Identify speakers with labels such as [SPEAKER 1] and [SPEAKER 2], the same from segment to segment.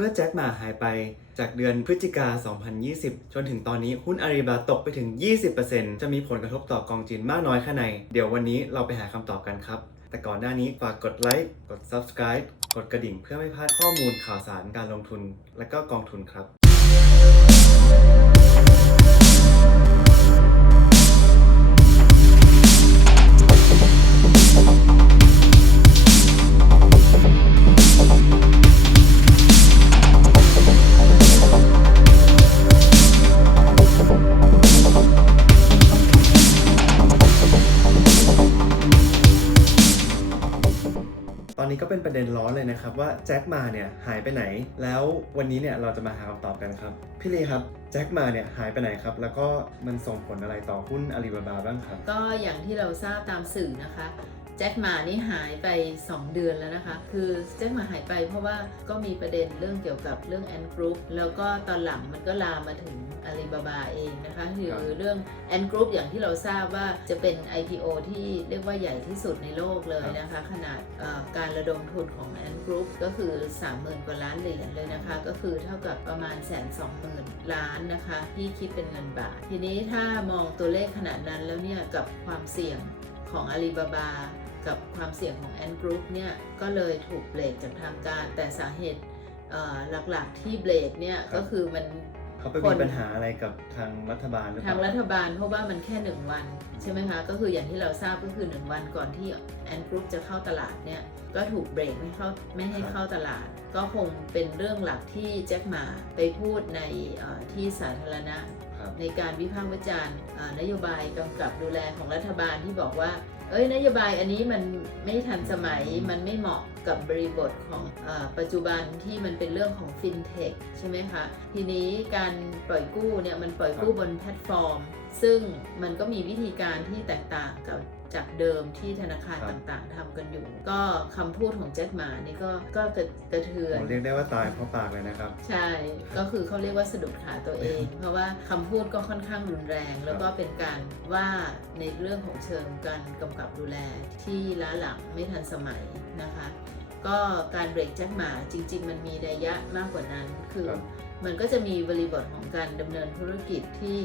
[SPEAKER 1] เมื่อแจ็คหมาหายไปจากเดือนพฤศจิกา 2020 จนถึงตอนนี้หุ้นอาลีบาตกไปถึง 20%จะมีผลกระทบต่อกองจีนมากน้อยแค่ไหน เดี๋ยววันนี้เราไปหาคำตอบกันครับ แต่ก่อนหน้านี้ฝากกดไลค์ กด Subscribe กดกระดิ่งเพื่อไม่พลาดข้อมูลข่าวสารการลงทุน และก็กองทุนครับ ประเด็นร้อนเลยนะครับว่าแจ็คมาเนี่ยหายไปไหน แล้ววันนี้เนี่ยเราจะมาหาคำตอบกันครับ พี่ลีครับแจ็คมาเนี่ยหายไปไหนครับ แล้วก็มันส่งผลอะไรต่อหุ้นอาลีบาบาบ้างครับ
[SPEAKER 2] ก็อย่างที่เราทราบตามสื่อนะคะ แจ็คหมานี่หายไป 2 เดือนแล้วนะคะ คือแจ็คหมาหายไปเพราะว่าก็มีประเด็นเรื่องเกี่ยวกับเรื่องแอนกรุ๊ปแล้วก็ตอนหลังมันก็ลามมาถึงอาลีบาบาเองนะคะคือเรื่องแอนกรุ๊ปอย่างที่เราทราบว่าจะเป็น IPO ที่เรียกว่าใหญ่ที่สุดในโลกเลยนะคะ ขนาดเอ่อการระดมทุนของแอนกรุ๊ปก็คือ 30,000 กว่าล้านเหรียญเลยนะคะ ก็คือเท่ากับประมาณแสนสองหมื่นล้านนะคะที่คิดเป็นเงินบาท ทีนี้ถ้ามองตัวเลขขนาดนั้นแล้วเนี่ยกับความเสี่ยงของอาลีบาบา กับความเสี่ยงของแอนกรุ๊ปเนี่ยก็เลยถูกเบรกจากทางการ แต่สาเหตุเอ่อหลักๆที่เบรกเนี่ย
[SPEAKER 1] ครับ
[SPEAKER 2] ก็คือมัน
[SPEAKER 1] เขาไป
[SPEAKER 2] ค
[SPEAKER 1] มี
[SPEAKER 2] น
[SPEAKER 1] ปัญหาอะไรกับทางรัฐบาลหรือเป
[SPEAKER 2] ทาง
[SPEAKER 1] ล่า
[SPEAKER 2] รัฐบาลเพราะว่ามันแค่1วัน ใช่ไหมคะ ก็คืออย่างที่เราทราบก็คือ1วันก่อนที่แอนกรุ๊ปจะเข้าตลาดเนี่ยก็ถูกเบรกไม่เข้าไม่ให้เข้าตลาด ก็คงเป็นเรื่องหลักที่แจ็คหมาไปพูดในเอ่อที่สาธารณะ
[SPEAKER 1] ครับ
[SPEAKER 2] ในการวิพากษ์วิจารณ์อ่านโยบายกำกับดูแลของรัฐบาลที่บอกว่า เอ้ยนโยบายอันนี้มันไม่ทันสมัยมันไม่เหมาะกับบริบทของอปัจจุบันที่มันเป็นเรื่องของฟินเทคใช่ไหมคะ ทีนี้การปล่อยกู้เนี่ยมันปล่อยกู้บนแพลตฟอร์ม ซึ่งมันก็มีวิธีการที่แตกต่างกับ จากเดิมที่ธนาคาร
[SPEAKER 1] ครับ
[SPEAKER 2] ต่างๆทำกันอยู่ ก็คำพูดของแจ็คหมานี่ก็ก็กระกระเทือน
[SPEAKER 1] ผมเรียกได้ว่าตายเพราะปากเลยนะครับ
[SPEAKER 2] ใช่ ก็คือเขาเรียกว่าสะดุดขาตัวเอง เพราะว่าคำพูดก็ค่อนข้างรุนแรง แล้วก็เป็นการว่าในเรื่องของเชิงการกำกับดูแลที่ล้าหลังไม่ทันสมัยนะคะ ก็การเบรกแจ็คหมาจริง ๆ มันมีนัยยะมากกว่านั้น คือ
[SPEAKER 1] ครับ
[SPEAKER 2] มันก็จะมีบริบทของการดำเนินธุรกิจที่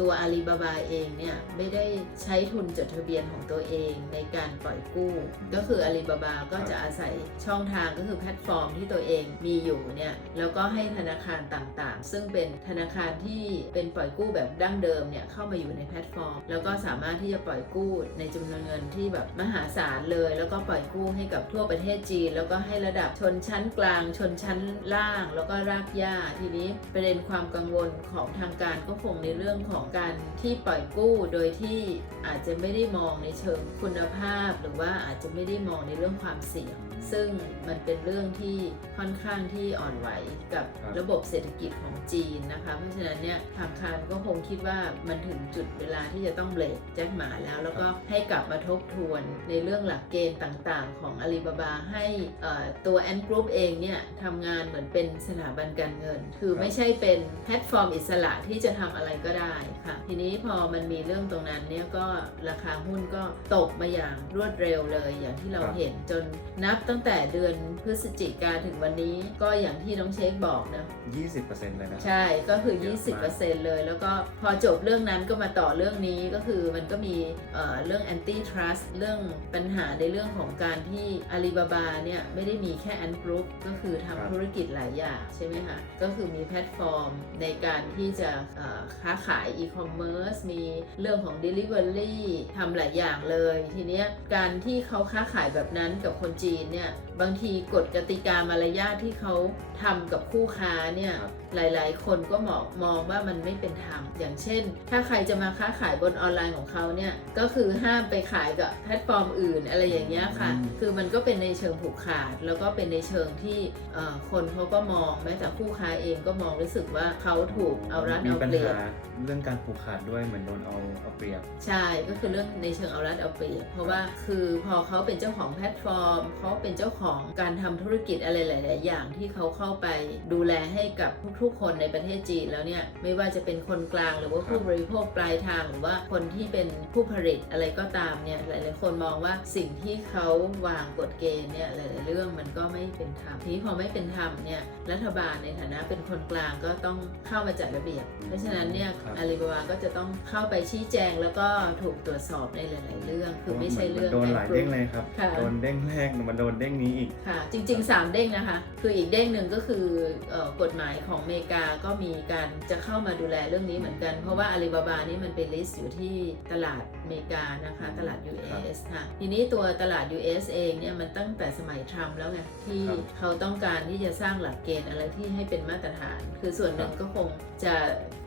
[SPEAKER 2] ตัวอาลีบาบาเองเนี่ยไม่ได้ใช้ทุนจดทะเบียนของตัวเองในการปล่อยกู้ ก็คืออาลีบาบาก็จะอาศัยช่องทางก็คือแพลตฟอร์มที่ตัวเองมีอยู่เนี่ยแล้วก็ให้ธนาคารต่างๆ ซึ่งเป็นธนาคารที่เป็นปล่อยกู้แบบดั้งเดิมเนี่ยเข้ามาอยู่ในแพลตฟอร์ม แล้วก็สามารถที่จะปล่อยกู้ในจำนวนเงินที่แบบมหาศาลเลย แล้วก็ปล่อยกู้ให้กับทั่วประเทศจีน แล้วก็ให้ระดับชนชั้นกลาง ชนชั้นล่าง แล้วก็รากหญ้าทีนี้ประเด็นความกังวลของทางการก็คงในเรื่องของการที่ปล่อยกู้โดยที่อาจจะไม่ได้มองในเชิงคุณภาพ หรือว่าอาจจะไม่ได้มองในเรื่องความเสี่ยง ซึ่งมันเป็นเรื่องที่ค่อนข้างที่อ่อนไหวกับ
[SPEAKER 1] ครับ
[SPEAKER 2] ระบบเศรษฐกิจของจีนนะคะ เพราะฉะนั้นเนี่ยทางการก็คงคิดว่ามันถึงจุดเวลาที่จะต้องเบรกแจ็คหมาแล้ว แล้วก็ให้กลับมาทบทวนในเรื่องหลักเกณฑ์ต่างๆ ของอาลีบาบาให้เอ่อตัวแอนกรุ๊ปเองเนี่ยทำงานเหมือนเป็นสถาบันการเงิน คือ
[SPEAKER 1] ครับ
[SPEAKER 2] ไม่ใช่เป็นแพลตฟอร์มอิสระที่จะทำอะไรก็ได้ค่ะ ทีนี้พอมันมีเรื่องตรงนั้นเนี่ยก็ราคาหุ้นก็ตกมาอย่างรวดเร็วเลยอย่างที่เรา
[SPEAKER 1] ครับ
[SPEAKER 2] เห็นจนนับตั้งแต่เดือนพฤศจิกาถึงวันนี้ก็อย่างที่น้องเชคบอกนะ
[SPEAKER 1] 20%เลยนะ
[SPEAKER 2] ใช่ก็คือ
[SPEAKER 1] เยอะมาก
[SPEAKER 2] 20%เลย แล้วก็พอจบเรื่องนั้นก็มาต่อเรื่องนี้ก็คือมันก็มีเอ่อเรื่อง anti trust เรื่องปัญหาในเรื่องของการที่อาลีบาบาเนี่ย ไม่ได้มีแค่ Ant Group ก็คือ
[SPEAKER 1] ครับ
[SPEAKER 2] ทำธุรกิจหลายอย่างใช่ไหมคะ ก็คือมีแพลตฟอร์มในการที่จะเอ่อค้าขาย e-commerce มีเรื่องของ delivery ทำหลายอย่างเลย ทีเนี้ยการที่เขาค้าขายแบบนั้นกับคนจีนเนี่ย Amen. บางทีกฎกติกามารยาทที่เขาทำกับคู่ค้าเนี่ย
[SPEAKER 1] ครับ
[SPEAKER 2] หลาย ๆ คนก็มองมองว่ามันไม่เป็นธรรมอย่างเช่น ถ้าใครจะมาค้าขายบนออนไลน์ของเขาเนี่ยก็คือห้ามไปขายกับแพลตฟอร์มอื่นอะไรอย่างเงี้ยค่ะ
[SPEAKER 1] อืม
[SPEAKER 2] คือมันก็เป็นในเชิงผูกขาด แล้วก็เป็นในเชิงที่เอ่อคนเขาก็มองแม้แต่คู่ค้าเองก็มองรู้สึกว่าเขาถูกเอารัด
[SPEAKER 1] มี
[SPEAKER 2] เอา
[SPEAKER 1] ปัญ
[SPEAKER 2] เปรียบ
[SPEAKER 1] หาเรื่องการผูกขาดด้วยเหมือนโดนเอาเอาเปรียบ
[SPEAKER 2] ใช่ก็คือเรื่องในเชิงเอารัดเอาเปรียบ เพราะว่าคือพอเขาเป็นเจ้าของแพลตฟอร์มเขาเป็นเจ้าขของการทำธุรกิจอะไรหลาย ๆ อย่างที่เขาเข้าไปดูแลให้กับทุก ๆ คนในประเทศจีนแล้วเนี่ยไม่ว่าจะเป็นคนกลางหรือว่าผู้บริโภคปลายทาง หรือว่าคนที่เป็นผู้ผลิตอะไรก็ตามเนี่ยหลาย ๆ คนมองว่าสิ่งที่เขาวางกฎเกณฑ์เนี่ยหลาย ๆ เรื่องมันก็ไม่เป็นธรรมทีนี้พอไม่เป็นธรรมเนี่ยรัฐบาลในฐานะเป็นคนกลางก็ต้องเข้ามาจัดระเบียบ เพราะฉะนั้นเนี่ย
[SPEAKER 1] ครับ
[SPEAKER 2] อาลีบาบาก็จะต้องเข้าไปชี้แจงแล้วก็ถูกตรวจสอบในหลาย ๆ เรื่องคือไม่ใช่เรื่อง
[SPEAKER 1] โดนหลายเด้งเลยครับ
[SPEAKER 2] ค่ะ
[SPEAKER 1] โดนเด้งแรกมาโดนเด้งนี้อีก
[SPEAKER 2] ค่ะ จริง ๆ 3 เด้งนะคะ คืออีกเด้งหนึ่งก็คือเออกฎหมายของอเมริกาก็มีการจะเข้ามาดูแลเรื่องนี้เหมือนกัน เพราะว่าอาลีบาบานี่มันเป็นลิสต์อยู่ที่ตลาดอเมริกานะคะ ตลาด US ค่ะ ทีนี้ตัวตลาด US เองเนี่ยมันตั้งแต่สมัยทรัมป์แล้วไงที่
[SPEAKER 1] ครับ
[SPEAKER 2] เขาต้องการที่จะสร้างหลักเกณฑ์อะไรที่ให้เป็นมาตรฐาน คือส่วนหนึ่งก็คงจะ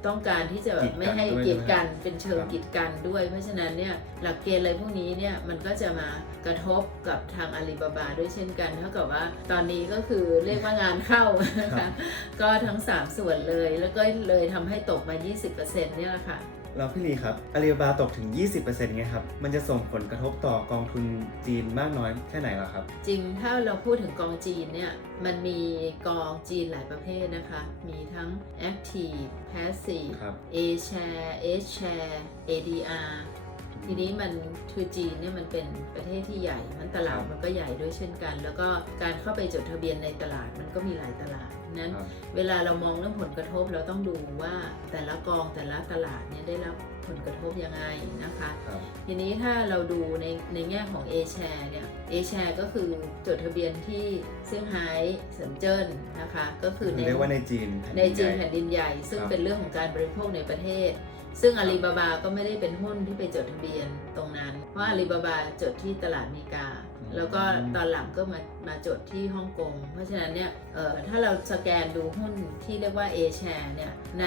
[SPEAKER 2] ต้องการที่จะแบบไม่ให้
[SPEAKER 1] กีดกันด้วย
[SPEAKER 2] กีดกันเป็นเชิง
[SPEAKER 1] ครับ
[SPEAKER 2] กีดกันด้วย เพราะฉะนั้นเนี่ยหลักเกณฑ์อะไรพวกนี้เนี่ยมันก็จะมากระทบกับทางอาลีบาบาด้วยเช่นกันเท่ากับว่าตอนนี้ก็คือเรียกว่างานเข้านะคะก็ทั้ง 3 ส่วนเลยแล้วก็เลยทำให้ตกมา 20%เนี่ยแหละค่ะ
[SPEAKER 1] แล้วพี่ลีครับอาลีบาบาตกถึง 20%ไงครับ มันจะส่งผลกระทบต่อกองทุนจีนมากน้อยแค่ไหนล่ะครับ
[SPEAKER 2] จริง ถ้าเราพูดถึงกองจีนเนี่ย มันมีกองจีนหลายประเภทนะคะ มีทั้ง Active Passive
[SPEAKER 1] ครับ
[SPEAKER 2] A Share S Share ADR ทีนี้มันคือจีนเนี่ยมันเป็นประเทศที่ใหญ่มันตลาด
[SPEAKER 1] ครับ
[SPEAKER 2] มันก็ใหญ่ด้วยเช่นกัน แล้วก็การเข้าไปจดทะเบียนในตลาดมันก็มีหลายตลาดนั้น
[SPEAKER 1] ครับ
[SPEAKER 2] เวลาเรามองเรื่องผลกระทบเราต้องดูว่าแต่ละกองแต่ละตลาดเนี่ยได้รับผลกระทบยังไงนะคะ
[SPEAKER 1] ครับ
[SPEAKER 2] ทีนี้ถ้าเราดูในในแง่ของ A share เนี่ย A share ก็คือจดทะเบียนที่เซี่ยงไฮ้เซินเจิ้นนะคะ ก็คือ
[SPEAKER 1] คือเรียกว่าในจีน
[SPEAKER 2] ในจีน
[SPEAKER 1] ใหญ่
[SPEAKER 2] แผ่นดินใหญ่ ซึ่ง
[SPEAKER 1] ครับ
[SPEAKER 2] เป็นเรื่องของการบริโภคในประเทศ ซึ่งอาลีบาบาก็ไม่ได้เป็นหุ้นที่ไปจดทะเบียนตรงนั้น เพราะอาลีบาบาจดที่ตลาดอเมริกา แล้วก็ตอนหลังก็มามาจดที่ฮ่องกง เพราะฉะนั้นเนี่ยเอ่อถ้าเราสแกนดูหุ้นที่เรียกว่า A share เนี่ยใน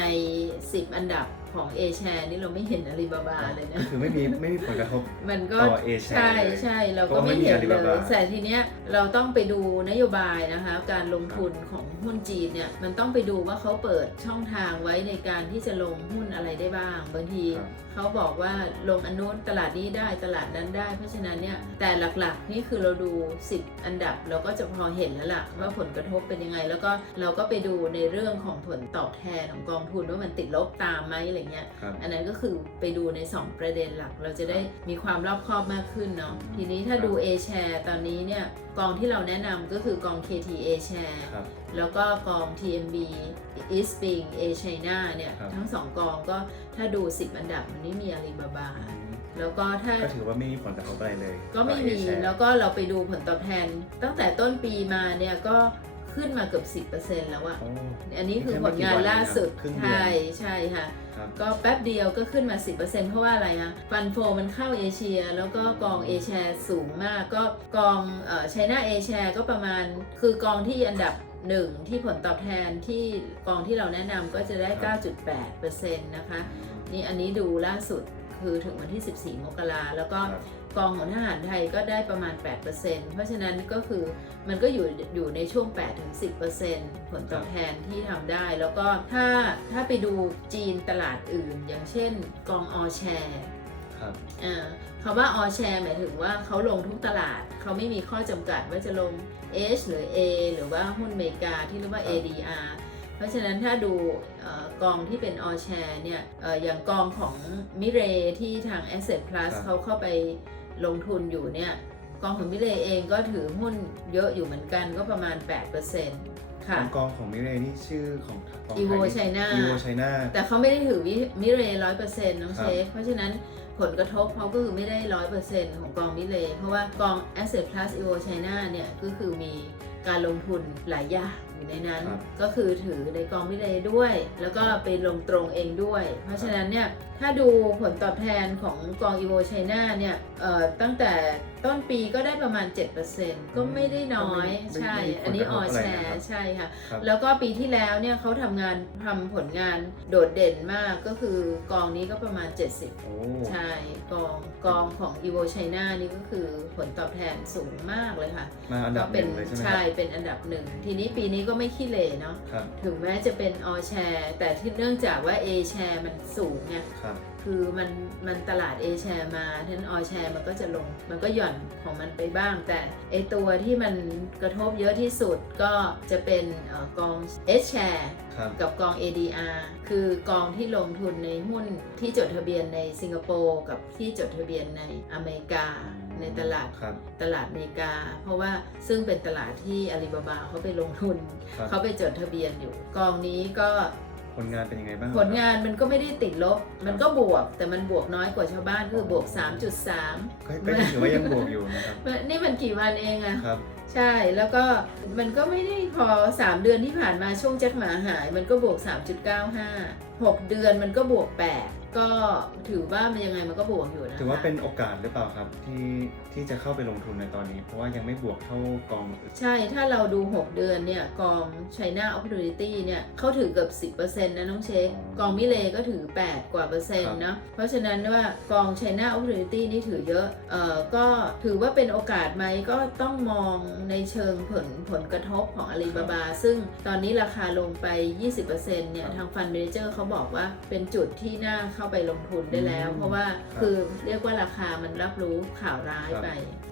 [SPEAKER 2] 10 อันดับ ของ A share นี่เราไม่เห็นอาลีบาบาเลยนะ
[SPEAKER 1] ก็คือไม่มีไม่มีผลกระทบ
[SPEAKER 2] มันก็
[SPEAKER 1] ต่อ A share
[SPEAKER 2] ใช่
[SPEAKER 1] เลย
[SPEAKER 2] ใช่เรา
[SPEAKER 1] เพ
[SPEAKER 2] ก็
[SPEAKER 1] ราะว่า
[SPEAKER 2] ไม่
[SPEAKER 1] ไม่มี
[SPEAKER 2] เห็นเลย
[SPEAKER 1] Alibaba
[SPEAKER 2] แต่ทีเนี้ยเราต้องไปดูนโยบายนะคะ การลงทุนของหุ้นจีนเนี่ยมันต้องไปดูว่าเขาเปิดช่องทางไว้ในการที่จะลงหุ้นอะไรได้บ้าง บางที
[SPEAKER 1] ครับ
[SPEAKER 2] เขาบอกว่าลงอันนู้นตลาดนี้ได้ตลาดนั้นได้ เพราะฉะนั้นเนี่ยแต่หลักๆนี่คือเราดู 10 อันดับเราก็จะพอเห็นแล้วล่ะว่าผลกระทบเป็นยังไง แล้วก็เราก็ไปดูในเรื่องของผลตอบแทนของกองทุนว่ามันติดลบตามไหมอะไรเงี้ย
[SPEAKER 1] ครับ
[SPEAKER 2] อันนั้นก็คือไปดูใน 2 ประเด็นหลัก เราจะได้มีความรอบคอบมากขึ้นเนาะ ทีนี้ถ้าดู A share ตอนนี้เนี่ยกองที่เราแนะนำก็คือกอง KT A share
[SPEAKER 1] ครับ
[SPEAKER 2] แล้วก็กอง TMB East Spring A China เนี่ย
[SPEAKER 1] ครับ
[SPEAKER 2] ทั้งสองกองก็ถ้าดู 10 อันดับมันไม่มีอาลีบาบาแล้วก็ถ้า
[SPEAKER 1] ก็ถือว่าไม่มีผลกระทบอะไรเลย
[SPEAKER 2] ก็ไม่มี
[SPEAKER 1] ต่อ A share
[SPEAKER 2] แล้วก็เราไปดูผลตอบแทน ตั้งแต่ต้นปีมาเนี่ยก็ขึ้นมาเกือบ 10%แล้วอะ
[SPEAKER 1] โอ้
[SPEAKER 2] อันนี้คือผลงานล่าสุด
[SPEAKER 1] ครึ่งเดือน
[SPEAKER 2] ใช่ใช่ค่ะ
[SPEAKER 1] ครับ
[SPEAKER 2] ก็แป๊บเดียวก็ขึ้นมา 10%เพราะว่าอะไรอะฟันโฟมันเข้าเอเชีย แล้วก็กองเอเชียสูงมาก ก็กองไชน่าเอเชียก็ประมาณ คือกองที่อันดับหนึ่งที่ผลตอบแทนที่กองที่เราแนะนำก็จะได้ 9.8%นะคะ นี่อันนี้ดูล่าสุดคือถึงวันที่ 14 มกราแล้วก็
[SPEAKER 1] ครับ
[SPEAKER 2] กองของทหารไทยก็ได้ประมาณ 8%เพราะฉะนั้นก็คือมันก็อยู่อยู่ในช่วง 8-10%ผลตอบแทนที่ทำได้ แล้วก็ถ้าถ้าไปดูจีนตลาดอื่น อย่างเช่นกองออแชร์
[SPEAKER 1] ครับ
[SPEAKER 2] อ่าคำว่า all share หมายถึงว่าเขาลงทุกตลาด เขาไม่มีข้อจำกัดว่าจะลง H หรือ A หรือว่าหุ้นอเมริกาที่เรียกว่า
[SPEAKER 1] ครับ
[SPEAKER 2] ADR เพราะฉะนั้นถ้าดูเอ่อกองที่เป็น all share เนี่ยเอ่ออย่างกองของมิเรที่ทาง Asset Plus
[SPEAKER 1] ครับ
[SPEAKER 2] เขาเข้าไป ลงทุนอยู่เนี่ยกองของมิเรเองก็ถือหุ้นเยอะอยู่เหมือนกันก็ประมาณ 8%ค่ะ
[SPEAKER 1] ของกองของมิเรนี่ชื่อของกอง
[SPEAKER 2] Evo
[SPEAKER 1] ไทย
[SPEAKER 2] China
[SPEAKER 1] อีโวไชน่า
[SPEAKER 2] แต่เขาไม่ได้ถือวิมิเรร้อยเปอร์เซ็นต์น้อง
[SPEAKER 1] ครับ
[SPEAKER 2] เชฟเพราะฉะนั้นผลกระทบเขาก็คือไม่ได้ร้อยเปอร์เซ็นต์ของกองมิเรเพราะว่ากอง Asset Plus Evo China เนี่ยก็คือมีการลงทุนหลายอย่าง อยู่ในนั้น
[SPEAKER 1] ครับ
[SPEAKER 2] ก็คือถือในกองมิเรด้วย แล้วก็ไปลงตรงเองด้วย เพราะฉะนั้นเนี่ยถ้าดูผลตอบแทนของกอง Evo China เนี่ยเอ่อตั้งแต่ต้นปีก็ได้ประมาณ 7%ก็ไม่ได้น้อย
[SPEAKER 1] ก็ไม่
[SPEAKER 2] ใช่
[SPEAKER 1] ไม่มีผล
[SPEAKER 2] อันนี้
[SPEAKER 1] กระท
[SPEAKER 2] อบอ
[SPEAKER 1] อะไร
[SPEAKER 2] แช
[SPEAKER 1] นะครั
[SPEAKER 2] ร์
[SPEAKER 1] บ
[SPEAKER 2] ใช่ค่ะ
[SPEAKER 1] ครับ
[SPEAKER 2] แล้วก็ปีที่แล้วเนี่ยเขาทำงานทำผลงานโดดเด่นมากก็คือกองนี้ก็ประมาณ 70
[SPEAKER 1] โอ้
[SPEAKER 2] ใช่กองกองของ evo china นี่ก็คือผลตอบแทนสูงมากเลยค่ะ
[SPEAKER 1] มาอันดับห
[SPEAKER 2] ก็เป็
[SPEAKER 1] นึ่งเลยใช่ไหมค
[SPEAKER 2] ใช่
[SPEAKER 1] รับ
[SPEAKER 2] เป็นอันดับหนึ่ง ทีนี้ปีนี้ก็ไม่ขี้เหร่เนาะ
[SPEAKER 1] ครับ
[SPEAKER 2] ถึงแม้จะเป็น all share แต่ที่เนื่องจากว่า a share มันสูงไง
[SPEAKER 1] ครับ
[SPEAKER 2] คือมันมันตลาด A share มาทั้น all share มันก็จะลง มันก็หย่อนของมันไปบ้าง แต่ไอตัวที่มันกระทบเยอะที่สุดก็จะเป็นเออกอง H share
[SPEAKER 1] ครับ
[SPEAKER 2] กับกอง ADR คือกองที่ลงทุนในหุ้นที่จดทะเบียนในสิงคโปร์กับที่จดทะเบียนในอเมริกาในตลาด
[SPEAKER 1] ครับ
[SPEAKER 2] ตลาดอเมริกา เพราะว่าซึ่งเป็นตลาดที่อาลีบาบาเขาไปลงทุน
[SPEAKER 1] ครับ
[SPEAKER 2] เขาไปจดทะเบียนอยู่ กองนี้ก็
[SPEAKER 1] ผลงานเป็นยังไงบ้าง
[SPEAKER 2] ผลงานมันก็ไม่ได้ติดลบ มันก็บวก แต่มันบวกน้อยกว่าชาวบ้านคือบวก 3.3
[SPEAKER 1] ก็ก็ถือว่ายังบวกอยู่นะครับ
[SPEAKER 2] นี่มันกี่วันเองอะ
[SPEAKER 1] ครับ
[SPEAKER 2] ใช่ แล้วก็มันก็ไม่ได้พอ 3 เดือนที่ผ่านมาช่วงแจ็คหมาหาย มันก็บวก 3.95 6 เดือนมันก็บวก 8 ก็ถือว่ามันยังไงมันก็บวกอยู่นะคะ
[SPEAKER 1] ถือว่าเป็นโอกาสหรือเปล่าครับที่ที่จะเข้าไปลงทุนในตอนนี้ เพราะว่ายังไม่บวกเท่ากองอื่น
[SPEAKER 2] ใช่ถ้าเราดู 6 เดือนเนี่ยกอง China Opportunity เนี่ยเขาถือเกือบ10%นะน้องเช็คกองมิเลก็ถือ 8 กว่าเปอร์เซ็นต์เนาะเพราะฉะนั้นว่ากอง China Opportunity นี่ถือเยอะเอ่อก็ถือว่าเป็นโอกาสไหมก็ต้องมองในเชิงผลผลกระทบของ Alibaba ซึ่งตอนนี้ราคาลงไป 20%เนี่ย
[SPEAKER 1] ครับ
[SPEAKER 2] ทางฟันเมเจอร์เขาบอกว่าเป็นจุดที่น่าเข้าไปลงทุนได้แล้ว
[SPEAKER 1] อืม
[SPEAKER 2] เพราะว่า
[SPEAKER 1] ครับ
[SPEAKER 2] คือเรียกว่าราคามันรับรู้ข่าวร้าย
[SPEAKER 1] ครับ
[SPEAKER 2] ไป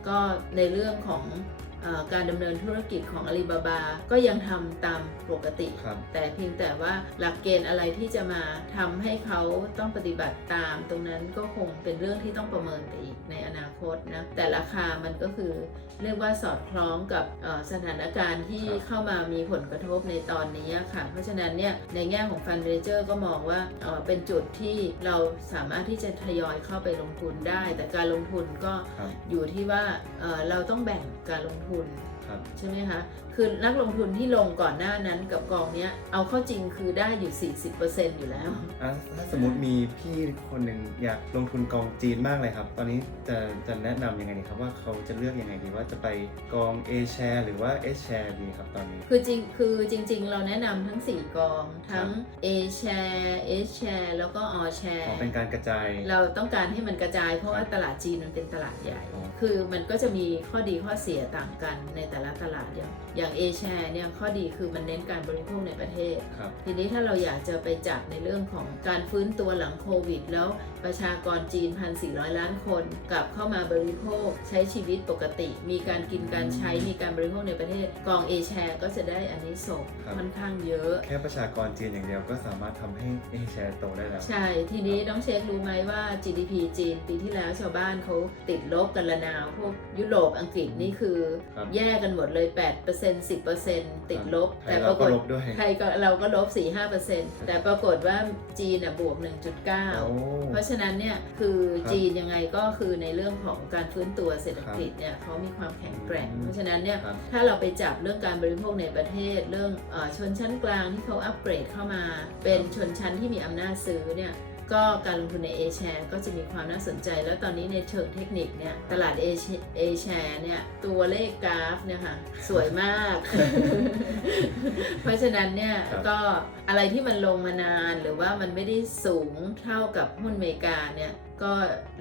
[SPEAKER 2] ก็ในเรื่องของเออ การดำเนินธุรกิจของอาลีบาบา ก็ยังทำตามปกติ
[SPEAKER 1] ครับ
[SPEAKER 2] แต่เพียงแต่ว่าหลักเกณฑ์อะไรที่จะมาทำให้เขาต้องปฏิบัติตาม ตรงนั้นก็คงเป็นเรื่องที่ต้องประเมินไปอีกในอนาคตนะแต่ราคามันก็คือเรียกว่าสอดคล้องกับเอ่อสถานการณ์ที่
[SPEAKER 1] ครับ
[SPEAKER 2] เข้ามามีผลกระทบในตอนนี้ค่ะ เพราะฉะนั้นเนี่ยในแง่ของฟันเรเจอร์ก็มองว่าเอ่อเป็นจุดที่เราสามารถที่จะทยอยเข้าไปลงทุนได้ แต่การลงทุนก็
[SPEAKER 1] ครับ
[SPEAKER 2] อยู่ที่ว่าเอ่อเราต้องแบ่งการลงทุน
[SPEAKER 1] ครับ
[SPEAKER 2] ใช่ไหมคะ คือนักลงทุนที่ลงก่อนหน้านั้นกับกองเนี้ย เอาเข้าจริงคือได้อยู่ 40%อยู่แล้ว
[SPEAKER 1] อะถ้าสมมติมีพี่คนหนึ่งอยากลงทุนกองจีนมากเลยครับ ตอนนี้จะจะแนะนำยังไงดีครับว่าเขาจะเลือกยังไงดีว่าจะไปกอง A share หรือว่า S share ดีครับตอนนี้
[SPEAKER 2] คือจริงคือจริง ๆ เราแนะนำทั้ง 4 กองทั้ง A share S share แล้วก็ All
[SPEAKER 1] ข
[SPEAKER 2] share
[SPEAKER 1] อเป็นการกระจาย
[SPEAKER 2] เราต้องการให้มันกระจายเพราะว่าตลาดจีนมันเป็นตลาดใหญ่
[SPEAKER 1] อ๋อ
[SPEAKER 2] คือมันก็จะมีข้อดีข้อเสียต่างกันในแต่ละตลาดอย่างอย่าง A share เนี่ยข้อดีคือมันเน้นการบริโภคในประเทศ
[SPEAKER 1] ครับ
[SPEAKER 2] ทีนี้ถ้าเราอยากจะไปจับในเรื่องของการฟื้นตัวหลังโควิด แล้วประชากรจีน 1,400 ล้านคน กลับเข้ามาบริโภคใช้ชีวิตปกติ มีการกินการใช้มีการบริโภคในประเทศ กอง A share ก็จะได้อันนี้ส่งส์
[SPEAKER 1] ครับ
[SPEAKER 2] ค่อนข้างเยอะ
[SPEAKER 1] แค่ประชากรจีนอย่างเดียวก็สามารถทำให้ A share โตได้แล้ว
[SPEAKER 2] ใช่ ทีนี้น้องเช็ครู้ไหมว่า GDP จีนปีที่แล้วชาวบ้านเขาติดลบกันละนาว พวกยุโรปอังกฤษนี่คือ
[SPEAKER 1] ครับ
[SPEAKER 2] แย่กันหมดเลย 8% 10%ติดลบ
[SPEAKER 1] ไทยเราก็ลบด้วย
[SPEAKER 2] ไทยก็เราก็ลบ 4-5%แต่ปรากฏว่าจีนอะบวก 1.9
[SPEAKER 1] โอ้
[SPEAKER 2] เพราะฉะนั้นเนี่ยคือ
[SPEAKER 1] ครับ
[SPEAKER 2] จีนยังไงก็คือในเรื่องของการฟื้นตัวเศรษฐกิจเนี่ยเขามีความแข็งแกร่ง
[SPEAKER 1] อืม
[SPEAKER 2] เพราะฉะนั้นเนี่ย
[SPEAKER 1] ครับ
[SPEAKER 2] ถ้าเราไปจับเรื่องการบริโภคในประเทศ เรื่องเออชนชั้นกลางที่เขาอัปเกรดเข้ามา เป็นชนชั้นที่มีอำนาจซื้อเนี่ย ก็การลงทุนใน A share ก็จะมีความน่าสนใจ แล้วตอนนี้ในเชิงเทคนิคเนี่ยตลาด A A share เนี่ยตัวเลขกราฟเนี่ยค่ะสวยมาก เพราะฉะนั้นเนี่ย
[SPEAKER 1] ครับ
[SPEAKER 2] ก็อะไรที่มันลงมานานหรือว่ามันไม่ได้สูงเท่ากับหุ้นอเมริกาเนี่ยก็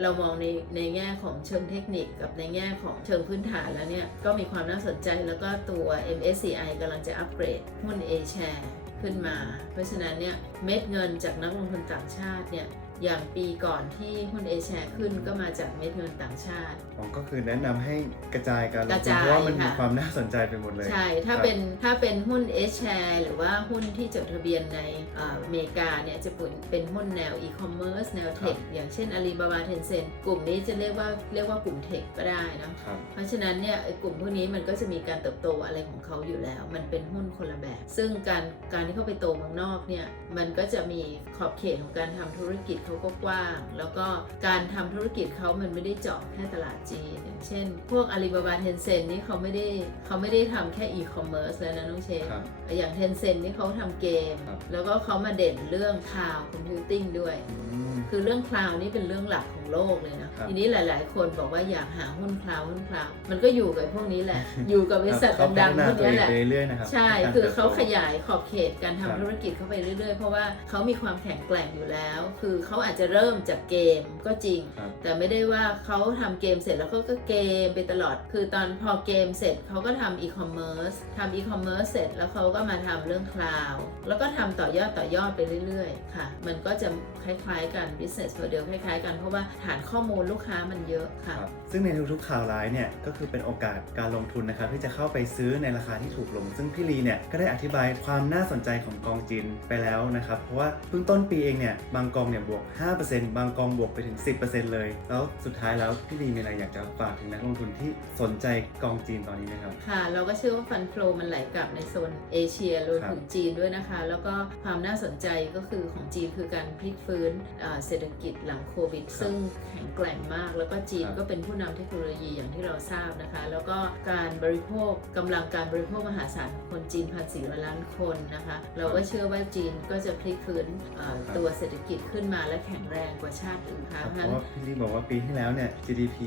[SPEAKER 2] เรามองในในแง่ของเชิงเทคนิคกับในแง่ของเชิงพื้นฐานแล้วเนี่ยก็มีความน่าสนใจแล้วก็ตัว MSCI กำลังจะอัปเกรดหุ้น A share ขึ้นมา เพราะฉะนั้นเนี่ยเม็ดเงินจากนักลงทุนต่างชาติเนี่ย อย่างปีก่อนที่หุ้น A share ขึ้นก็มาจากเม็ดเงินต่างชาติ
[SPEAKER 1] ผมก็คือแนะนำให้กระจายการลง
[SPEAKER 2] กระ
[SPEAKER 1] ทุน
[SPEAKER 2] จาย
[SPEAKER 1] เพราะว่ามันมี
[SPEAKER 2] ค่ะ
[SPEAKER 1] ความน่าสนใจไปหมดเลย
[SPEAKER 2] ใช่ ถ้า
[SPEAKER 1] ครับ
[SPEAKER 2] เป็นถ้าเป็นหุ้น S share หรือว่าหุ้นที่จดทะเบียนในเอ่ออเมริกาเนี่ยจะเป็นเป็นหุ้นแนว e-commerce แนวเทคอย่างเช่น Alibaba Tencent กลุ่มนี้จะเรียกว่าเรียกว่ากลุ่มเทคก็ได้นะ
[SPEAKER 1] ครับ
[SPEAKER 2] เพราะฉะนั้นเนี่ยไอ้กลุ่มพวกนี้มันก็จะมีการเติบโตอะไรของเขาอยู่แล้ว มันเป็นหุ้นคนละแบบ ซึ่งการการที่เข้าไปโตเมืองนอกเนี่ยมันก็จะมีขอบเขตของการทำธุรกิจเขาก็กว้าง แล้วก็การทำธุรกิจเขามันไม่ได้เจาะแค่ตลาดจีนอย่างเช่น พวก Alibaba Tencent นี่เขาไม่ได้เขาไม่ได้ทำแค่ e-commerce แล้วนะน้องเชน
[SPEAKER 1] ครับ
[SPEAKER 2] อย่าง Tencent นี่เขาทำเกม
[SPEAKER 1] ครับ
[SPEAKER 2] แล้วก็เขามาเด่นเรื่อง cloud computing ด้วย
[SPEAKER 1] อืม
[SPEAKER 2] คือเรื่องคลาวนี่เป็นเรื่องหลักของโลกเลยนะ
[SPEAKER 1] ครับ
[SPEAKER 2] ทีนี้หลาย ๆ คนบอกว่าอยากหาหุ้นคลาวหุ้นคลาวมันก็อยู่กับพวกนี้แหละ อยู่กับบริษัท
[SPEAKER 1] เขา
[SPEAKER 2] ดัง
[SPEAKER 1] พัฒ
[SPEAKER 2] ๆพวก
[SPEAKER 1] นาตัว
[SPEAKER 2] นี้
[SPEAKER 1] เอง
[SPEAKER 2] แหละ
[SPEAKER 1] ไปเรื่อยๆนะครับ
[SPEAKER 2] ใช่
[SPEAKER 1] ในกร
[SPEAKER 2] คือ
[SPEAKER 1] ติบโต
[SPEAKER 2] เขาขยายขอบเขตการ
[SPEAKER 1] ครั
[SPEAKER 2] ทำ
[SPEAKER 1] บ
[SPEAKER 2] ธุรกิจเข้าไปเรื่อย ๆ เพราะว่าเขามีความแข็งแกร่งอยู่แล้ว คือเขาเขาอาจจะเริ่มจากเกมก็จริง
[SPEAKER 1] ครับ
[SPEAKER 2] แต่ไม่ได้ว่าเขาทำเกมเสร็จแล้วเขาก็เกมไปตลอด คือตอนพอเกมเสร็จเขาก็ทำอีคอมเมิร์ซทำอีคอมเมิร์ซเสร็จแล้วเขาก็มาทำเรื่องคลาวแล้วก็ทำต่อยอดต่อยอดไปเรื่อยๆ ค่ะ มันก็จะคล้ายๆกัน business model คล้ายๆกันเพราะว่าฐานข้อมูลลูกค้ามันเยอะค่ะ
[SPEAKER 1] ครับซึ่งในทุกๆข่าวร้ายเนี่ยก็คือเป็นโอกาสการลงทุนนะครับที่จะเข้าไปซื้อในราคาที่ถูกลง ซึ่งพี่ลีเนี่ยก็ได้อธิบายความน่าสนใจของกองจีนไปแล้วนะครับเพราะว่าเพิ่งต้นปีเองเนี่ยบางกองเนี่ยบวก5%บางกองบวกไปถึง 10%เลย แล้วสุดท้ายแล้วพี่ลีมีอะไรอยากจะฝากถึงนักลงทุนที่สนใจกองจีนตอนนี้ไหมครับ
[SPEAKER 2] ค่ะ เราก็เชื่อว่าฟันโฟลมันไหลกลับในโซนเอเชียรวม
[SPEAKER 1] ครับ
[SPEAKER 2] ถึงจีนด้วยนะคะ แล้วก็ความน่าสนใจก็คือของจีนคือการพลิกฟื้นเอ่อเศรษฐกิจหลังโควิด ซึ่งแข็งแกร่งมาก แล้วก็จีน
[SPEAKER 1] ครับ
[SPEAKER 2] ก็เป็นผู้นำเทคโนโลยีอย่างที่เราทราบนะคะ แล้วก็การบริโภคกำลังการบริโภคมหาศาลของคนจีนพันสี่ร้อยล้านคนนะคะ เราก็เชื่อว่าจีนก็จะพลิกฟื้นเอ่อตัวเศรษฐกิจขึ้นมาและแข็งแรงกว่าชาติอื่นค่ะ
[SPEAKER 1] ครับ
[SPEAKER 2] เพ
[SPEAKER 1] เพ
[SPEAKER 2] ราะฉะ
[SPEAKER 1] ราะ
[SPEAKER 2] นั้น
[SPEAKER 1] ว่าพี่ลีบอกว่าปีที่แล้วเนี่ย GDP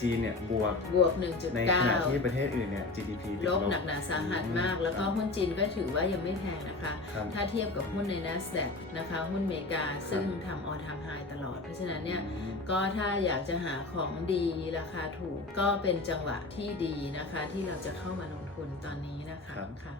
[SPEAKER 1] จีนเนี่ยบวก
[SPEAKER 2] บวก
[SPEAKER 1] ในขณะที่
[SPEAKER 2] 1.9
[SPEAKER 1] ประเทศอื่นเนี่ย GDP ติด
[SPEAKER 2] ลบหนักหนาสาหัสมาก แล้วก็หุ้นจีนก็ถือว่ายังไม่แพงนะคะ
[SPEAKER 1] ครับ
[SPEAKER 2] ถ้าเทียบกับหุ้นใน NASDAQ นะคะ หุ้นอเมริกาซึ่งทำออทามไฮตลอด เพราะฉะนั้นเนี่ย
[SPEAKER 1] อืม
[SPEAKER 2] ก็ถ้าอยากจะหาของดีราคาถูกก็เป็นจังหวะที่ดีนะคะ ที่เราจะเข้ามาลงทุนตอนนี้นะคะ
[SPEAKER 1] ครับ
[SPEAKER 2] ค่ะ